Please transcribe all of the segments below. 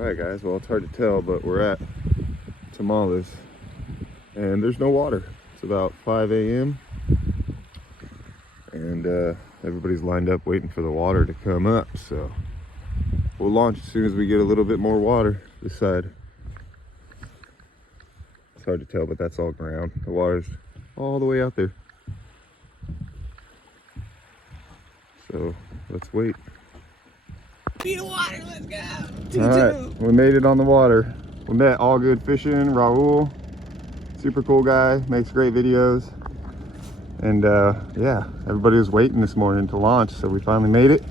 Alright guys, well it's hard to tell, but we're at Tomales and there's no water. It's about 5 a.m. and everybody's lined up waiting for the water to come up, so we'll launch as soon as we get a little bit more water this side. It's hard to tell, but that's all ground. The water's all the way out there. So let's wait. Feet of water, let's go. All right, we made it on the water. We met All Good Fishing, Raul, super cool guy, makes great videos. And yeah, everybody was waiting this morning to launch, so we finally made it.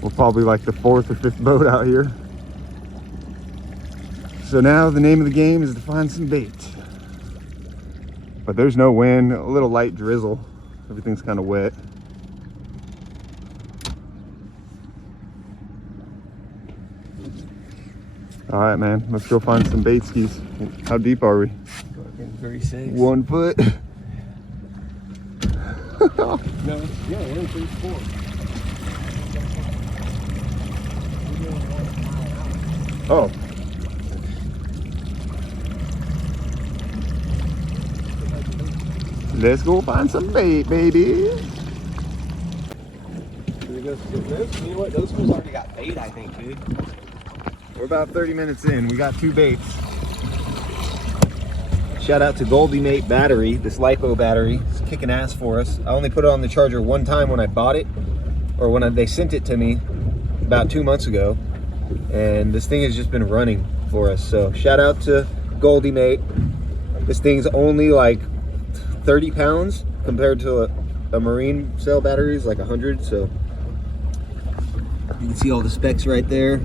We're probably like the 4th or 5th boat out here. So now the name of the game is to find some bait. But there's no wind, a little light drizzle. Everything's kind of wet. All right, man, let's go find some bait skis. How deep are we? 36. 1 foot. No, yeah, we're in 34. Oh. Let's go find some bait, baby. You know what? Those fools already got bait, I think, dude. We're about 30 minutes in. We got 2 baits. Shout out to Goldie Mate battery, this LiPo battery. It's kicking ass for us. I only put it on the charger one time when I bought it, or when they sent it to me about 2 months ago. And this thing has just been running for us. So shout out to Goldie Mate. This thing's only like 30 pounds compared to a marine cell battery is like 100. So you can see all the specs right there.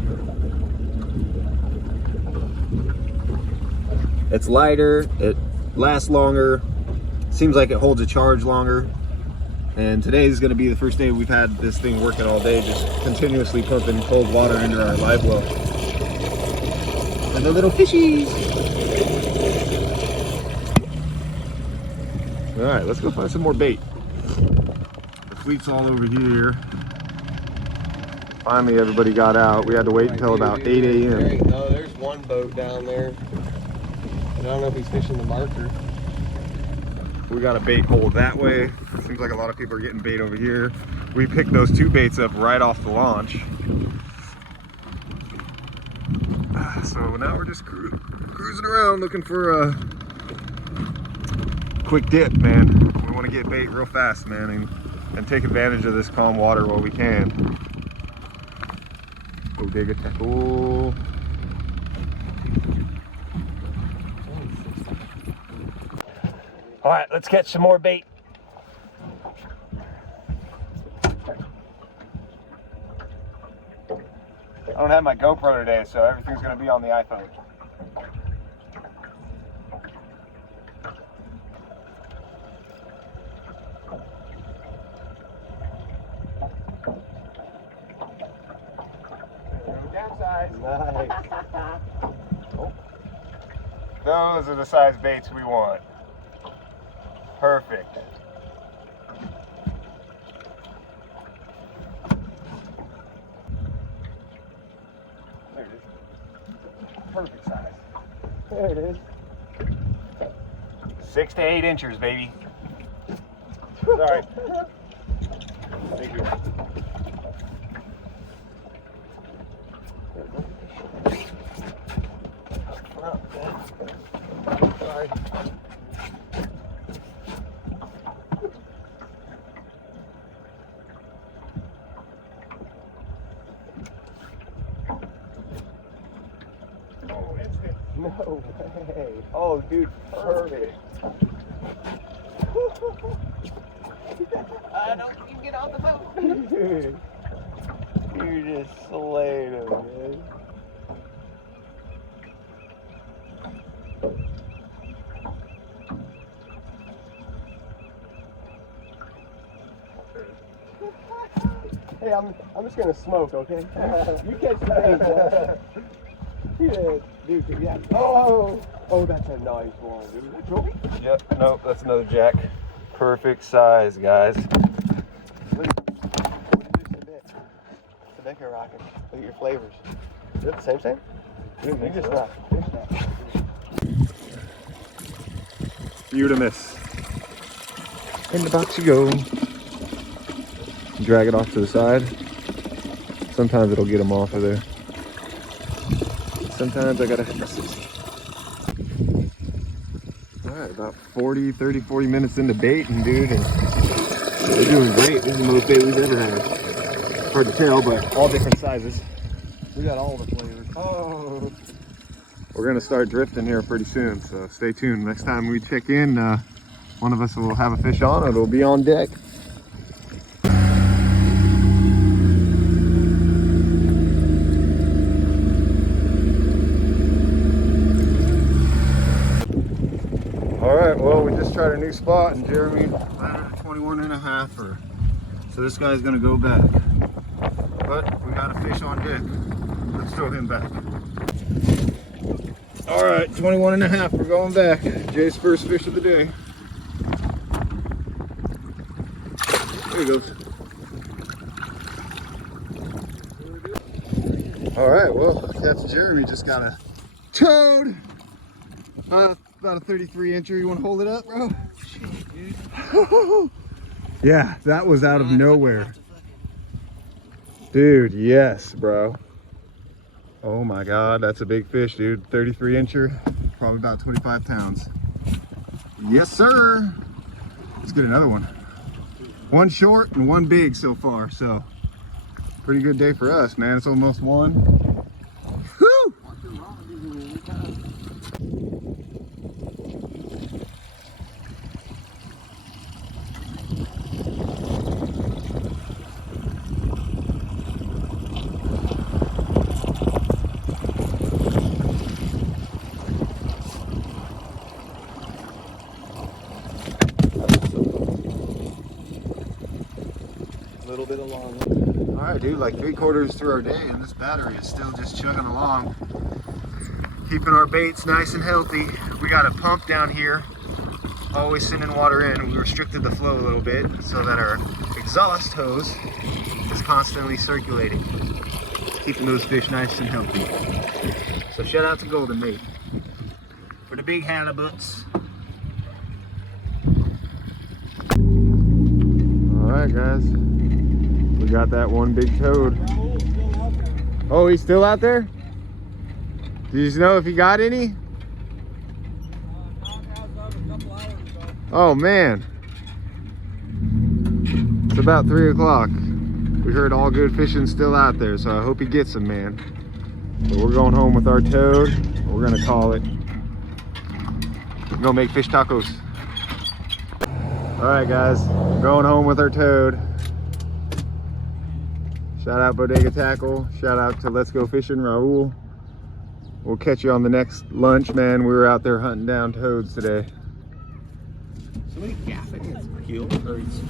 It's lighter, it lasts longer, seems like it holds a charge longer. And today is going to be the first day we've had this thing working all day, just continuously pumping cold water into our live well. And the little fishies. All right, let's go find some more bait. The fleet's all over here. Finally, everybody got out. We had to wait until about 8 a.m. No, there's one boat down there. I don't know if he's fishing the marker. We got a bait hole that way. Seems like a lot of people are getting bait over here. We picked those 2 baits up right off the launch. So now we're just cruising around looking for a quick dip, man. We want to get bait real fast, man, and take advantage of this calm water while we can. Bodega tackle. All right, let's catch some more bait. I don't have my GoPro today, so everything's going to be on the iPhone. Nice. Oh. Those are the size baits we want. Perfect. There it is. Perfect size. There it is. 6 to 8 inches, baby. Sorry. Thank you. Sorry. No way. Oh, dude, perfect. Don't you get off the boat. Dude, you're just slaying him, man. Hey, I'm just gonna smoke, okay? You catch the bait, yeah, dude, yeah. Oh, that's a nice one, dude. Is that trophy? Yep, nope, that's another jack. Perfect size, guys. Look at this Quebec rocking. Look at your flavors. Is that the same? Dude, they just lost the fish now. You to miss. In the box you go. Drag it off to the side. Sometimes it'll get them off of there. Sometimes I gotta hit the 60. All right, about 40 minutes into baiting, dude, and they're doing great. This is the most bait we've ever had. Hard to tell, but all different sizes. We got all the flavors. Oh. We're gonna start drifting here pretty soon, so stay tuned. Next time we check in, one of us will have a fish on, it'll be on deck. All right, well, we just tried a new spot, and Jeremy landed a 21.5, so this guy's gonna go back. But we got a fish on deck. Let's throw him back. All right, 21.5, we're going back. Jay's first fish of the day. There he goes. All right, well, Captain Jeremy just got a toad. About a 33 incher. You want to hold it up, bro? Shit, dude. Yeah, that was out of nowhere. Dude, yes, bro. Oh my God, that's a big fish, dude. 33 incher, probably about 25 pounds. Yes, sir. Let's get another one. One short and one big so far, so pretty good day for us, man. It's almost one. Whew! Little bit of long. All right, dude, like 3/4 through our day, and this battery is still just chugging along. Keeping our baits nice and healthy. We got a pump down here, always sending water in. We restricted the flow a little bit so that our exhaust hose is constantly circulating, keeping those fish nice and healthy. So shout out to Golden Mate for the big halibuts. All right, guys. We got that one big toad. Oh, he's still out there? Do you know if he got any? Oh man. It's about 3 o'clock. We heard all good fishing still out there, so I hope he gets some, man. But we're going home with our toad. We're gonna call it. We're gonna make fish tacos. All right, guys, we're going home with our toad. Shout out Bodega Tackle. Shout out to Let's Go Fishing, Raul. We'll catch you on the next lunch, man. We were out there hunting down toads today. Somebody gaffing his heel or he's